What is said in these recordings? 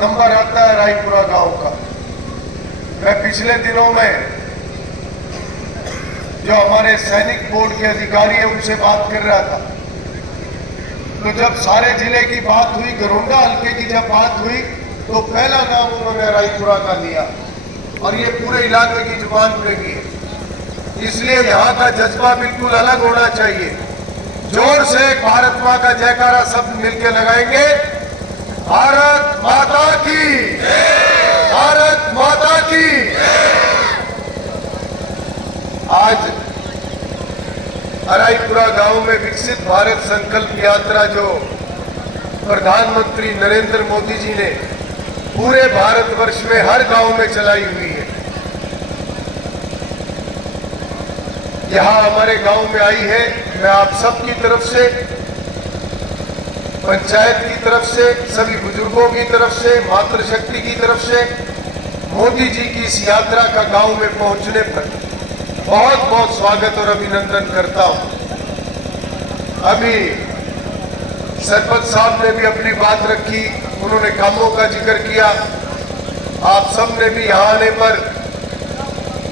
Number आता है रायपुरा गांव का। मैं पिछले दिनों में जो हमारे सैनिक बोर्ड के अधिकारी हैं उनसे बात कर रहा था, तो जब सारे जिले की बात हुई, गरोंडा हल्के की जब बात हुई, तो पहला नाम उन्होंने रायपुरा का लिया और ये पूरे इलाके की जुबान पे की है। इसलिए यहाँ का जज्बा बिल्कुल अलग होना चाहिए। जोर से भारत माँ का जयकारा सब मिलकर लगाएंगे। भारत माता की, भारत माता की। आज रायपुरा गांव में विकसित भारत संकल्प यात्रा जो प्रधानमंत्री नरेंद्र मोदी जी ने पूरे भारतवर्ष में हर गांव में चलाई हुई है, यहां हमारे गांव में आई है। मैं आप सबकी तरफ से, पंचायत की तरफ से, सभी बुजुर्गों की तरफ से, मातृशक्ति की तरफ से मोदी जी की इस यात्रा का गांव में पहुंचने पर बहुत बहुत स्वागत और अभिनंदन करता हूं। अभी सरपंच साहब ने भी अपनी बात रखी, उन्होंने कामों का जिक्र किया। आप सब ने भी यहाँ आने पर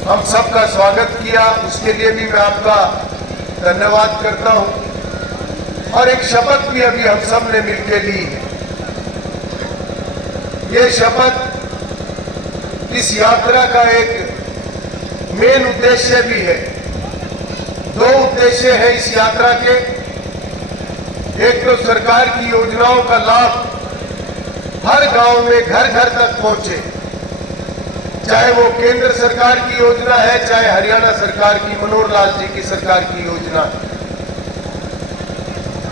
हम सबका स्वागत किया, उसके लिए भी मैं आपका धन्यवाद करता हूं। और एक शपथ भी अभी हम सब ने मिलकर ली है। ये शपथ इस यात्रा का एक मेन उद्देश्य भी है। दो उद्देश्य है इस यात्रा के। एक तो सरकार की योजनाओं का लाभ हर गांव में घर घर तक पहुंचे, चाहे वो केंद्र सरकार की योजना है, चाहे हरियाणा सरकार की, मनोहर लाल जी की सरकार की योजना है।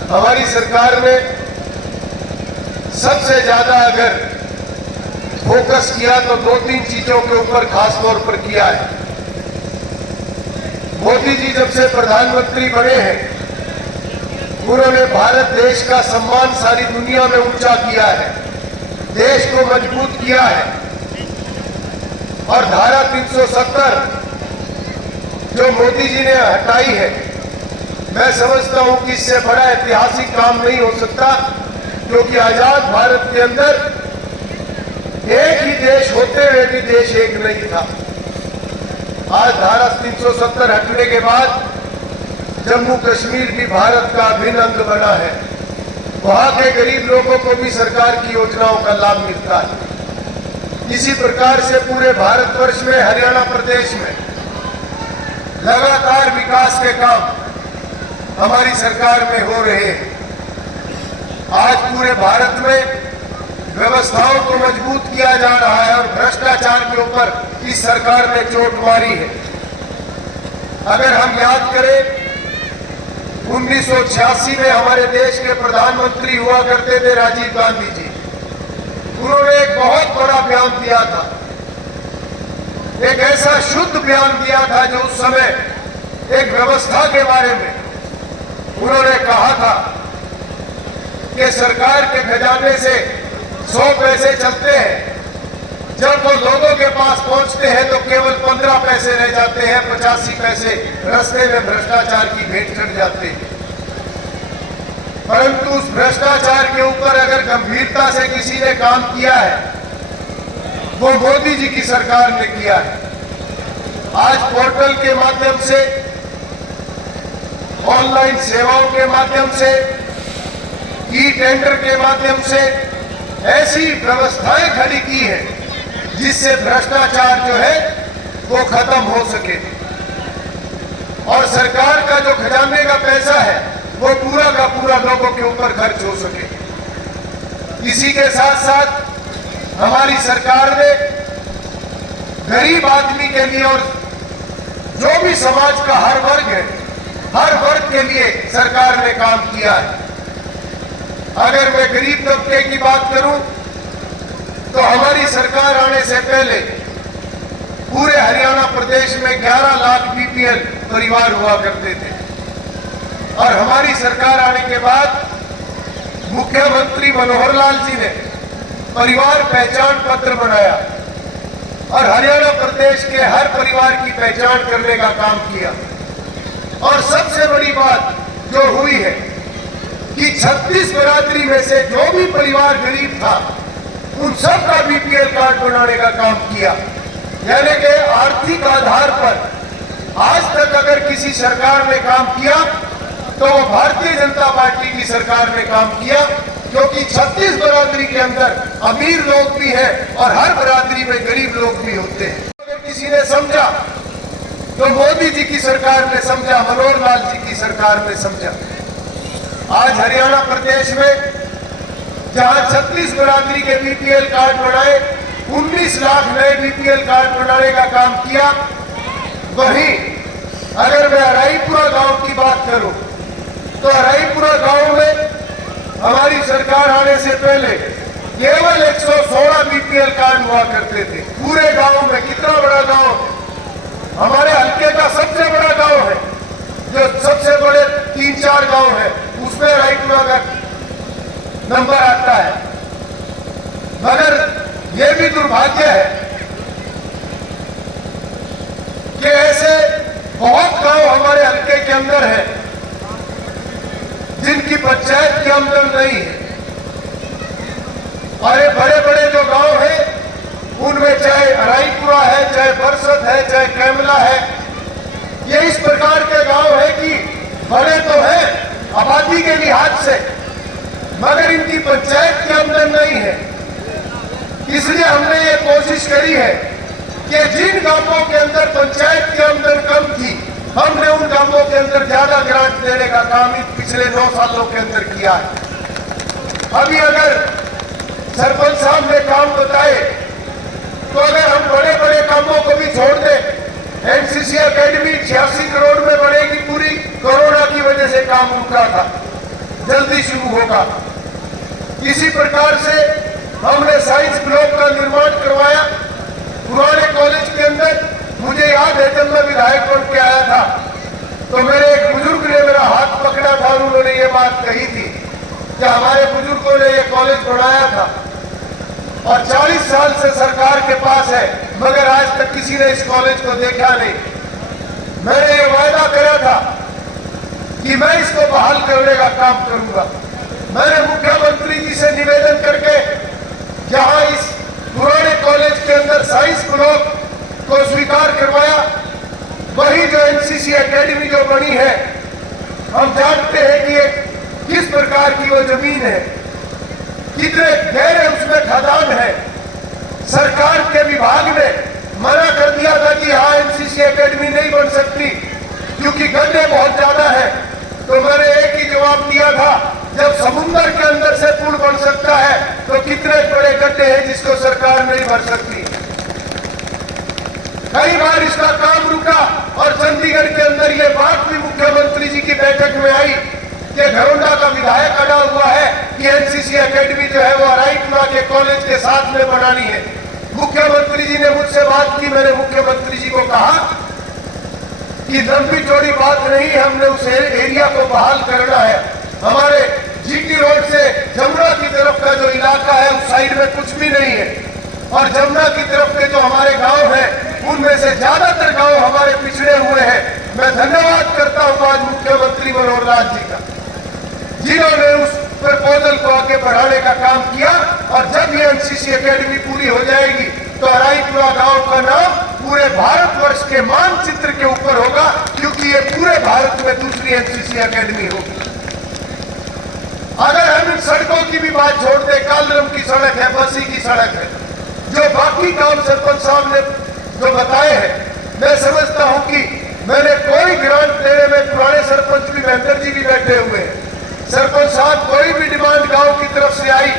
हमारी सरकार ने सबसे ज्यादा अगर फोकस किया तो दो तीन चीजों के ऊपर खास तौर पर किया है। मोदी जी जब से प्रधानमंत्री बने हैं, उन्होंने भारत देश का सम्मान सारी दुनिया में ऊंचा किया है, देश को मजबूत किया है। और धारा 370 जो मोदी जी ने हटाई है, मैं समझता हूं कि इससे बड़ा ऐतिहासिक काम नहीं हो सकता, क्योंकि आजाद भारत के अंदर एक ही देश होते हुए भी देश एक नहीं था। आज धारा 370 हटने के बाद जम्मू कश्मीर भी भारत का अभिन्न अंग बना है। वहां के गरीब लोगों को भी सरकार की योजनाओं का लाभ मिलता है। इसी प्रकार से पूरे भारतवर्ष में, हरियाणा प्रदेश में लगातार विकास के काम हमारी सरकार में हो रहे हैं। आज पूरे भारत में व्यवस्थाओं को मजबूत किया जा रहा है और भ्रष्टाचार के ऊपर इस सरकार ने चोट मारी है। अगर हम याद करें, 1986 में हमारे देश के प्रधानमंत्री हुआ करते थे राजीव गांधी जी। उन्होंने एक बहुत बड़ा बयान दिया था, एक ऐसा शुद्ध बयान दिया था जो उस समय एक व्यवस्था के बारे में उन्होंने कहा था कि सरकार के खजाने से 100 पैसे चलते हैं, जब वो लोगों के पास पहुंचते हैं तो केवल 15 पैसे रह जाते हैं, 85 पैसे रास्ते में भ्रष्टाचार की भेंट चढ़ जाते हैं। परंतु उस भ्रष्टाचार के ऊपर अगर गंभीरता से किसी ने काम किया है, वो मोदी जी की सरकार ने किया है। आज पोर्टल के माध्यम से, ऑनलाइन सेवाओं के माध्यम से, ई टेंडर के माध्यम से ऐसी व्यवस्थाएं खड़ी की है जिससे भ्रष्टाचार जो है वो खत्म हो सके और सरकार का जो खजाने का पैसा है वो पूरा का पूरा लोगों के ऊपर खर्च हो सके। इसी के साथ साथ हमारी सरकार ने गरीब आदमी के लिए और जो भी समाज का हर वर्ग है, हर वर्ग के लिए सरकार ने काम किया है। अगर मैं गरीब तबके की बात करूं तो हमारी सरकार आने से पहले पूरे हरियाणा प्रदेश में 11 लाख बीपीएल परिवार हुआ करते थे और हमारी सरकार आने के बाद मुख्यमंत्री मनोहर लाल जी ने परिवार पहचान पत्र बनाया और हरियाणा प्रदेश के हर परिवार की पहचान करने का काम किया। और सबसे बड़ी बात जो हुई है कि 36 बिरादरी में से जो भी परिवार गरीब था उन सब का बीपीएल कार्ड बनाने का काम किया। यानी कि आर्थिक आधार पर आज तक अगर किसी सरकार ने काम किया तो वो भारतीय जनता पार्टी की सरकार ने काम किया, क्योंकि 36 बरादरी के अंदर अमीर लोग भी हैं और हर बरादरी में गरीब लोग भी होते हैं। अगर किसी ने समझा तो मोदी जी की सरकार ने समझा, मनोहर लाल जी की सरकार ने समझा। आज हरियाणा प्रदेश में जहां 36 बरादरी के बीपीएल कार्ड बनाए, 19 लाख नए बीपीएल कार्ड बनाने का काम किया, वहीं अगर मैं हराईपुरा गांव की बात करूं तो हराईपुरा गांव में हमारी सरकार आने से पहले केवल 116 बीपीएल कार्ड हुआ करते थे पूरे गांव में। कितना बड़ा गांव, हमारे हल्के का सबसे बड़ा गांव है, जो सबसे बड़े 3-4 गांव है उसमें हराईपुरा का नंबर आता है। मगर यह भी दुर्भाग्य है कि ऐसे बहुत गांव हमारे हल्के के अंदर है जिनकी पंचायत की आमदन नहीं है। और ये बड़े बड़े जो गांव हैं उनमें चाहे हराईपुरा है, चाहे बरसत है, चाहे कैमला है, ये इस प्रकार के गांव है कि बड़े तो हैं आबादी के लिहाज से, मगर इनकी पंचायत की आमदन नहीं है। इसलिए हमने ये कोशिश करी है कि जिन गांवों के अंदर पंचायत की आमदन कम थी, हमने उन गांवों के अंदर ज्यादा ग्रांट देने का काम पिछले 9 सालों के अंदर किया है। अभी अगर सरपंच साहब ने काम बताए तो अगर हम बड़े बड़े कामों को भी छोड़ दें, एनसीसी एकेडमी 86 करोड़ में बनेगी पूरी, कोरोना की वजह से काम रुका था, जल्दी शुरू होगा। इसी प्रकार से हमने साइंस ब्लॉक का निर्माण करवाया पुराने कॉलेज के अंदर। मुझे याद है जब मैं विधायक बन के आया था तो मेरे एक बुजुर्ग ने मेरा हाथ पकड़ा था और उन्होंने ये बात कही थी कि हमारे बुजुर्गों ने ये कॉलेज बनाया था और 40 साल से सरकार के पास है, मगर आज तक किसी ने इस कॉलेज को देखा नहीं। मैंने ये वायदा करा था कि मैं इसको बहाल करने का काम करूंगा। मैंने मुख्यमंत्री जी से निवेदन करके जहां इस पुराने कॉलेज के अंदर साइंस ब्लॉक को स्वीकार करवाया, वही जो एनसीसी एकेडमी जो बनी है, हम जानते हैं कि ये किस प्रकार की वो जमीन है, कितने गहरे उसमें खदान है। सरकार के विभाग ने मना कर दिया था कि हाँ एनसीसी एकेडमी नहीं बन सकती क्योंकि गड्ढे बहुत ज्यादा है। तो मैंने एक ही जवाब दिया था, जब समुद्र के अंदर से पुल बन सकता है तो कितने बड़े गड्ढे हैं जिसको सरकार नहीं भर सकती। कई बार इसका काम रुका और चंडीगढ़ के अंदर ये बात भी मुख्यमंत्री जी की बैठक में आई कि घरोंडा का विधायक अड़ा हुआ है कि एनसीसी एकेडमी जो है वो हराईपुरा के कॉलेज के साथ में बनानी है। मुख्यमंत्री जी ने मुझसे बात की, मैंने मुख्यमंत्री जी को कहा कि लंबी चौड़ी बात नहीं, हमने उस एरिया को बहाल करना है। हमारे जीटी रोड से जमुना की तरफ का जो इलाका है उस साइड में कुछ भी नहीं है और जमुना की तरफ के जो हमारे गांव हैं उनमें से ज्यादातर गांव हमारे पिछड़े हुए हैं। मैं धन्यवाद करता हूं आज मुख्यमंत्री मनोहर लाल जी का, जिन्होंने उस प्रपोजल को आगे बढ़ाने का काम किया। और जब ये एनसीसी एकेडमी पूरी हो जाएगी तो हराईपुरा गांव का नाम पूरे भारतवर्ष के मानचित्र के ऊपर होगा, क्योंकि ये पूरे भारत में दूसरी एनसीसी एकेडमी होगी। अगर हम इन सड़कों की भी बात छोड़ दें, कालरम की सड़क है, बसी की सड़क है, जो बाकी काम सरपंच साहब ने जो बताए हैं, मैं समझता हूं कि मैंने कोई ग्रांट देने में, पुराने सरपंच भी महेंद्र जी भी बैठे हुए हैं, सरपंच साहब कोई भी डिमांड गांव की तरफ से आई,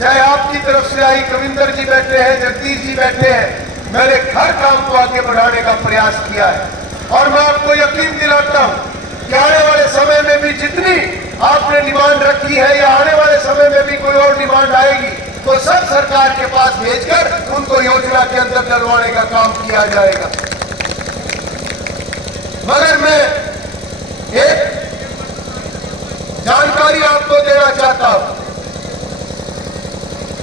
चाहे आपकी तरफ से आई, कविंदर जी बैठे हैं, जगदीश जी बैठे हैं, मैंने हर काम को आगे बढ़ाने का प्रयास किया है। और मैं आपको यकीन दिलाता हूं कि आने वाले समय में भी जितनी आपने डिमांड रखी है या आने वाले समय में भी कोई और डिमांड आएगी तो सब सरकार के पास भेजकर उनको योजना के अंदर डलवाने का काम किया जाएगा। मगर मैं एक जानकारी आपको देना चाहता हूं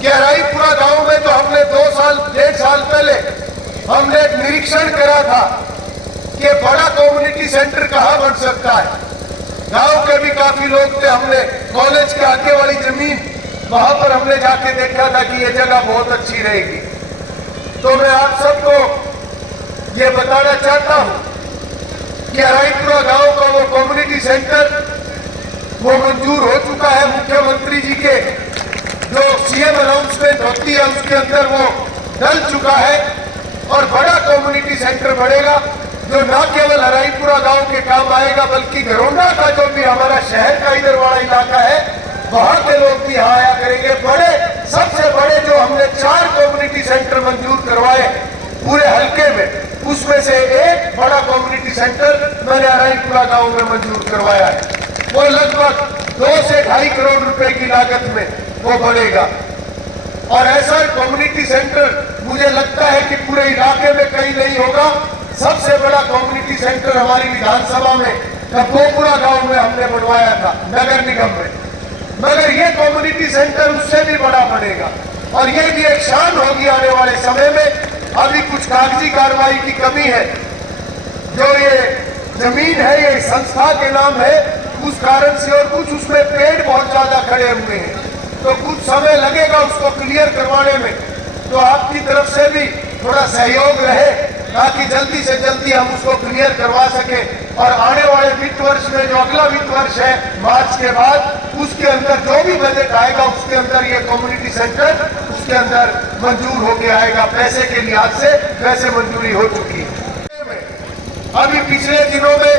कि हराईपुरा गांव में जो हमने 2-1.5 साल पहले हमने एक निरीक्षण करा था कि बड़ा कम्युनिटी सेंटर कहां बन सकता है। गांव के भी काफी लोग थे, हमने कॉलेज के आगे वाली जमीन वहां पर हमने जाके देखा था कि ये जगह बहुत अच्छी रहेगी। तो मैं आप सबको ये बताना चाहता हूं कि अराईपुरा गांव का वो कम्युनिटी सेंटर वो मंजूर हो चुका है। मुख्यमंत्री जी के जो सीएम अनाउंसमेंट होती है उसके अंदर वो डल चुका है और बड़ा कम्युनिटी सेंटर बढ़ेगा जो न केवल अराईपुरा गांव के काम आएगा बल्कि घरोंडा का जो भी हमारा शहर का इधर वाला इलाका है वहां के लोग भी यहाँ आया करेंगे। बड़े सबसे बड़े जो हमने 4 कम्युनिटी सेंटर मंजूर करवाए पूरे हल्के में, उसमें से एक बड़ा कम्युनिटी सेंटर मैंने अराईपुरा गांव में मंजूर करवाया है। वो लगभग 2 से 2.5 करोड़ रुपए की लागत में वो बढ़ेगा। और ऐसा कम्युनिटी सेंटर मुझे लगता है कि पूरे इलाके में कहीं नहीं होगा। सबसे बड़ा कम्युनिटी सेंटर हमारी विधानसभा में कपोपुरा गांव में हमने बनवाया था नगर निगम में, मगर ये कम्युनिटी सेंटर उससे भी बड़ा बनेगा और ये भी एक शान होगी आने वाले समय में। अभी कुछ कागजी कार्रवाई की कमी है, जो ये जमीन है ये संस्था के नाम है उस कारण से, और कुछ उसमें पेड़ बहुत ज्यादा खड़े हुए हैं तो कुछ समय लगेगा उसको क्लियर करवाने में। तो आपकी तरफ से भी थोड़ा सहयोग रहे ताकि जल्दी से जल्दी हम उसको क्लियर करवा सके और आने वाले वित्त वर्ष में जो अगला वित्त वर्ष है मार्च के बाद उसके अंदर जो भी बजट आएगा उसके अंदर ये कम्युनिटी सेंटर उसके अंदर मंजूर होके आएगा। पैसे के लिहाज से वैसे मंजूरी हो चुकी है। अभी पिछले दिनों में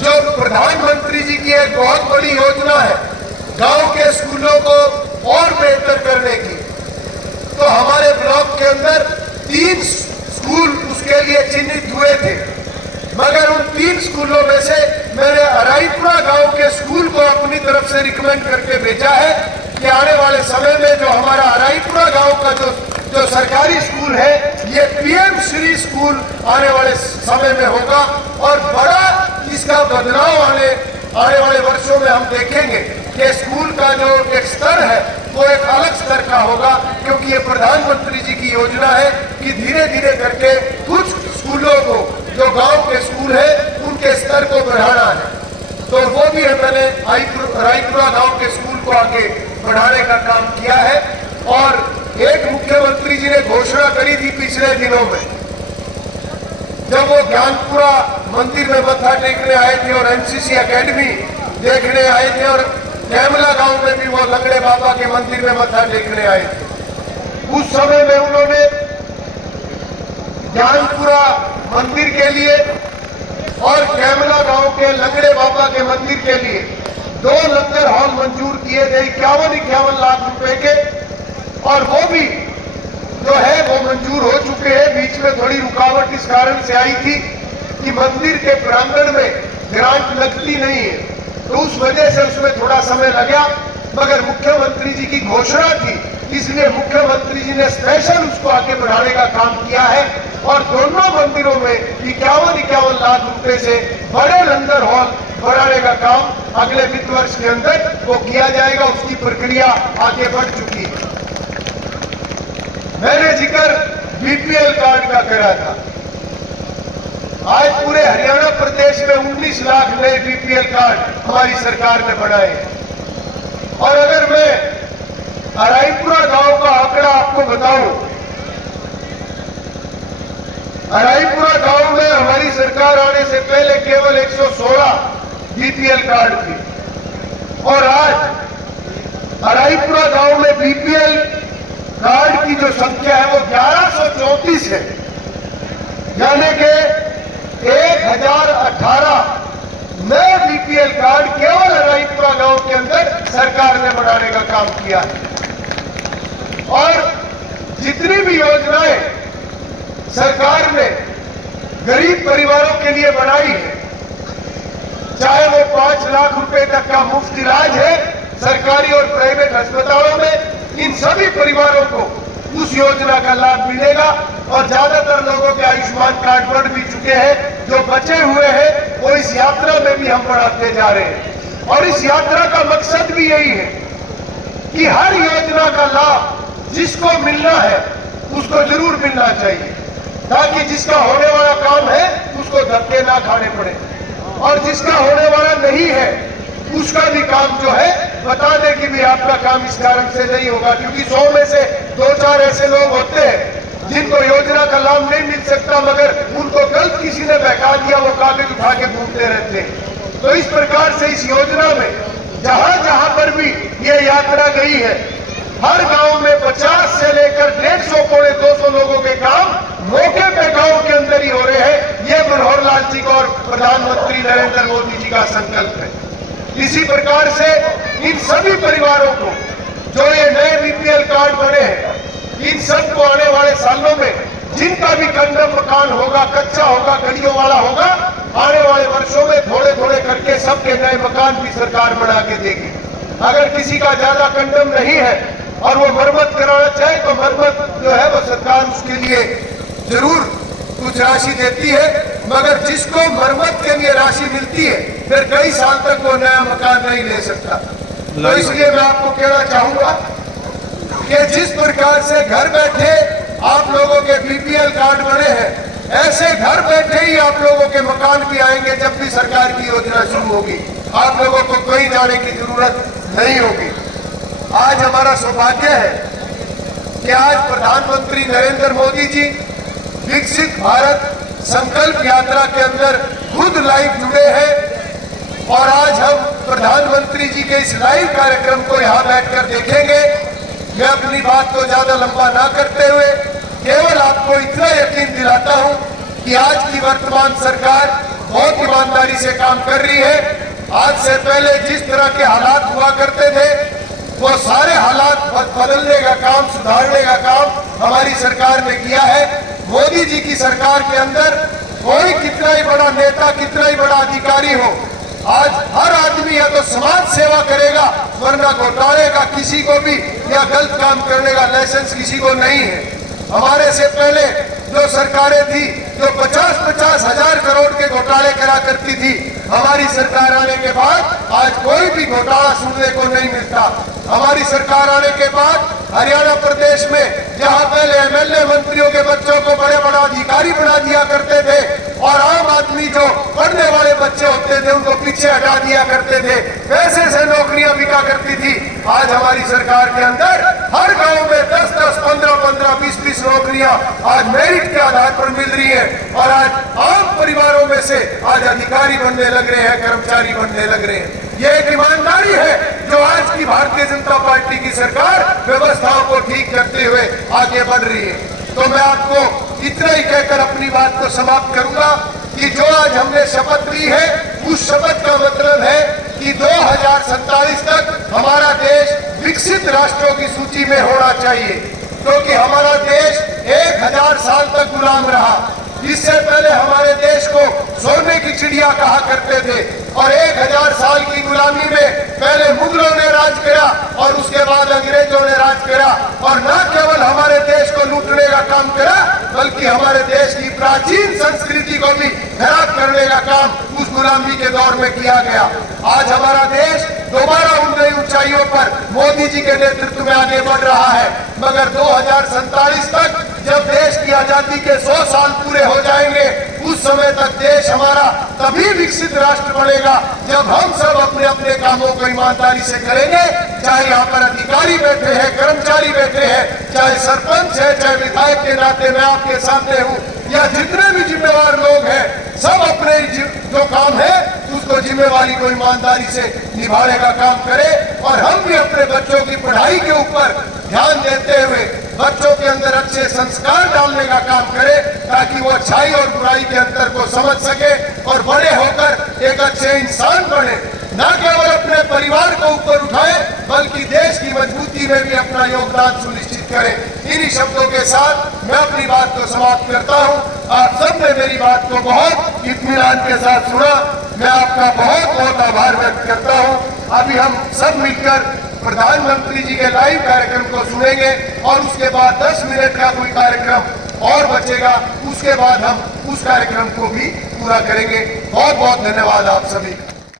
जो प्रधानमंत्री जी की एक बहुत बड़ी योजना है गांव के स्कूलों को और बेहतर करने की, तो हमारे ब्लॉक के अंदर 3 स्कूल उसके लिए चिन्हित हुए थे, मगर उन 3 स्कूलों में से मैंने अराईपुरा गांव के स्कूल को अपनी तरफ से रिकमेंड करके भेजा है कि आने वाले समय में जो हमारा अराईपुरा गांव का जो सरकारी स्कूल है ये पीएम श्री स्कूल आने वाले समय में होगा और बड़ा इसका बदलाव आने वाले वर्षों में हम देखेंगे कि स्कूल का जो एक स्तर है वो एक अलग स्तर का होगा, क्योंकि ये प्रधानमंत्री जी की योजना है कि धीरे धीरे करके कुछ स्कूलों को जो गांव के स्कूल है उनके स्तर को बढ़ाना है। तो वो भी है मैंने रायपुरा गांव के स्कूल को आगे बढ़ाने का काम किया है। और एक मुख्यमंत्री जी ने घोषणा करी थी पिछले दिनों में जब वो ज्ञानपुरा मंदिर में मत्था टेकने आए थे और एनसीसी एकेडमी देखने आए थे और कैमला गांव में भी वो लंगड़े बाबा के मंदिर में मत्था टेकने आए थे। उस समय में उन्होंने ज्ञानपुरा मंदिर के लिए और कैमला गांव के लंगड़े बाबा के मंदिर के लिए 2 लंगर हॉल मंजूर किए थे 51 लाख रुपए के, और वो भी जो है वो मंजूर हो चुके हैं। बीच में थोड़ी रुकावट इस कारण से आई थी कि मंदिर के प्रांगण में ग्रांट लगती नहीं है, तो उस वजह से उसमें थोड़ा समय लगा, मगर मुख्यमंत्री जी की घोषणा थी इसलिए मुख्यमंत्री जी ने स्पेशल उसको आगे बढ़ाने का काम किया है और दोनों मंदिरों में 51 लाख रुपए से बड़े लंगर हॉल बढ़ाने का काम अगले वित्त वर्ष के अंदर वो किया जाएगा। उसकी प्रक्रिया आगे बढ़ चुकी है। मैंने जिक्र बीपीएल कार्ड का करा था। आज पूरे हरियाणा प्रदेश में 19 लाख नए बीपीएल कार्ड हमारी सरकार ने बनाए। और अगर मैं अराईपुरा गांव का आंकड़ा आपको बताऊं, अराईपुरा गांव में हमारी सरकार आने से पहले केवल 116 बीपीएल कार्ड थी और आज अराईपुरा गांव में बीपीएल कार्ड की जो संख्या है वो 1134 है, यानी कि 1018 नए बीपीएल कार्ड केवल अराईपुरा गांव के अंदर सरकार ने बनाने का काम किया है। और जितनी भी योजनाएं सरकार ने गरीब परिवारों के लिए बनाई है, चाहे वो 5 लाख रुपए तक का मुफ्त इलाज है सरकारी और प्राइवेट अस्पतालों में, इन सभी परिवारों को उस योजना का लाभ मिलेगा। और ज्यादातर लोगों के आयुष्मान कार्ड बढ़ भी चुके हैं, जो बचे हुए हैं वो इस यात्रा में भी हम बढ़ाते जा रहे हैं। और इस यात्रा का मकसद भी यही है कि हर योजना का लाभ जिसको मिलना है उसको जरूर मिलना चाहिए, ताकि जिसका होने वाला काम है उसको धक्के ना खाने पड़े और जिसका होने वाला नहीं है उसका भी काम जो है बता दें कि भी आपका काम इस कारण से नहीं होगा, क्योंकि 100 में से 2-4 ऐसे लोग होते हैं जिनको योजना का लाभ नहीं मिल सकता, मगर उनको गलत किसी ने बहका दिया, वो कागज उठा के घूमते रहते हैं। तो इस प्रकार से इस योजना में जहां जहां पर भी ये यात्रा गई है, हर गांव में 50 से लेकर 150 पौने 200 लोगों के काम मौके पे गांव के अंदर ही हो रहे हैं। ये मनोहर लाल जी का और प्रधानमंत्री नरेंद्र मोदी जी का संकल्प है। इसी प्रकार से इन सभी परिवारों को जो ये नए बीपीएल कार्ड बने हैं, इन सबको आने वाले सालों में जिनका भी कंडम मकान होगा, कच्चा होगा, गलियों वाला होगा, आने वाले वर्षों में थोड़े थोड़े करके सबके नए मकान भी सरकार बना के देगी। अगर किसी का ज्यादा कंडम नहीं है और वो मरम्मत कराना चाहे तो मरम्मत जो है वो सरकार उसके लिए जरूर कुछ राशि देती है, मगर जिसको मरम्मत के लिए राशि मिलती है फिर कई साल तक वो नया मकान नहीं ले सकता। तो इसलिए मैं आपको कहना चाहूंगा कि जिस प्रकार से घर बैठे आप लोगों के बीपीएल कार्ड बने हैं, ऐसे घर बैठे ही आप लोगों के मकान भी आएंगे जब भी सरकार की योजना शुरू होगी। आप लोगों को कहीं जाने की जरूरत नहीं होगी। आज हमारा सौभाग्य है कि आज प्रधानमंत्री नरेंद्र मोदी जी विकसित भारत संकल्प यात्रा के अंदर खुद लाइव जुड़े हैं और आज हम प्रधानमंत्री जी के इस लाइव कार्यक्रम को यहाँ बैठकर देखेंगे। मैं अपनी बात को ज्यादा लंबा ना करते हुए केवल आपको इतना यकीन दिलाता हूँ कि आज की वर्तमान सरकार बहुत ईमानदारी से काम कर रही है। आज से पहले जिस तरह के हालात हुआ करते थे वो सारे हालात बदलने का काम, सुधारने का काम हमारी सरकार ने किया है। मोदी जी की सरकार के अंदर कोई कितना ही बड़ा नेता, कितना ही बड़ा अधिकारी हो, आज हर आदमी या तो समाज सेवा करेगा, वरना घोटाले का किसी को भी या गलत काम करने का लाइसेंस किसी को नहीं है। हमारे से पहले जो सरकारें थी जो 50-50 हजार करोड़ के घोटाले करा करती थी, हमारी सरकार आने के बाद आज कोई भी घोटाला सुनने को नहीं मिलता। हमारी सरकार आने के बाद हरियाणा प्रदेश में जहां पहले एमएलए मंत्रियों के बच्चों को बड़े बड़ा अधिकारी बना दिया करते थे और आम आदमी जो पढ़ने वाले बच्चे होते थे उनको पीछे हटा दिया करते थे, पैसे से नौकरियां बिका करती थी, आज हमारी सरकार के अंदर हर गांव में 10-10, 15-15, 20-20 नौकरियां आज मेरिट के आधार पर मिल रही है और आज आम परिवारों में से आज अधिकारी बनने लग रहे हैं, कर्मचारी बनने लग रहे हैं। ये एक ईमानदारी है जो आज की भारतीय जनता पार्टी की सरकार व्यवस्थाओं को ठीक करते हुए आगे बढ़ रही है। तो मैं आपको इतना ही कहकर अपनी बात को समाप्त करूंगा कि जो आज हमने शपथ ली है उस शपथ का मतलब है कि 2047 तक हमारा देश विकसित राष्ट्रों की सूची में होना चाहिए, क्योंकि हमारा देश 1000 साल तक गुलाम रहा। इससे पहले हमारे देश को सोने की चिड़िया कहा करते थे और 1000 साल की गुलामी में पहले मुगलों ने राज किया और उसके बाद अंग्रेजों ने राज किया और न केवल हमारे देश को लूटने का काम करा बल्कि हमारे देश की प्राचीन संस्कृति को भी खराब करने का काम उस गुलामी के दौर में किया गया। आज हमारा देश दोबारा उन नई ऊंचाइयों पर मोदी जी के नेतृत्व में आगे बढ़ रहा है, मगर 2047 तक जब देश की आजादी के 100 साल पूरे हो जाएंगे उस समय तक देश हमारा तभी विकसित राष्ट्र बनेगा जब हम सब अपने अपने कामों को ईमानदारी से करेंगे। चाहे यहाँ पर अधिकारी बैठे हैं, कर्मचारी बैठे हैं, चाहे सरपंच है, चाहे विधायक के नाते मैं आपके सामने हूँ, या जितने भी जिम्मेवार लोग हैं, सब अपने जो काम है उसको जिम्मेवारी को ईमानदारी से निभाने का काम करें और हम भी अपने बच्चों की पढ़ाई के ऊपर ध्यान देते हुए बच्चों के अंदर अच्छे संस्कार डालने का काम करें ताकि वो अच्छाई और बुराई के अंतर को समझ सके और बड़े होकर एक अच्छे इंसान बने, न केवल अपने परिवार को ऊपर उठाए बल्कि देश की मजबूती में भी अपना योगदान सुनिश्चित करें। इन्हीं शब्दों के साथ मैं अपनी बात को समाप्त करता हूं। आप सब ने मेरी बात को बहुत इत्मीनान के साथ सुना, मैं आपका बहुत बहुत आभार व्यक्त करता हूं। अभी हम सब मिलकर प्रधानमंत्री जी के लाइव कार्यक्रम को सुनेंगे और उसके बाद 10 मिनट का कोई कार्यक्रम और बचेगा, उसके बाद हम उस कार्यक्रम को भी पूरा करेंगे। बहुत बहुत धन्यवाद आप सभी।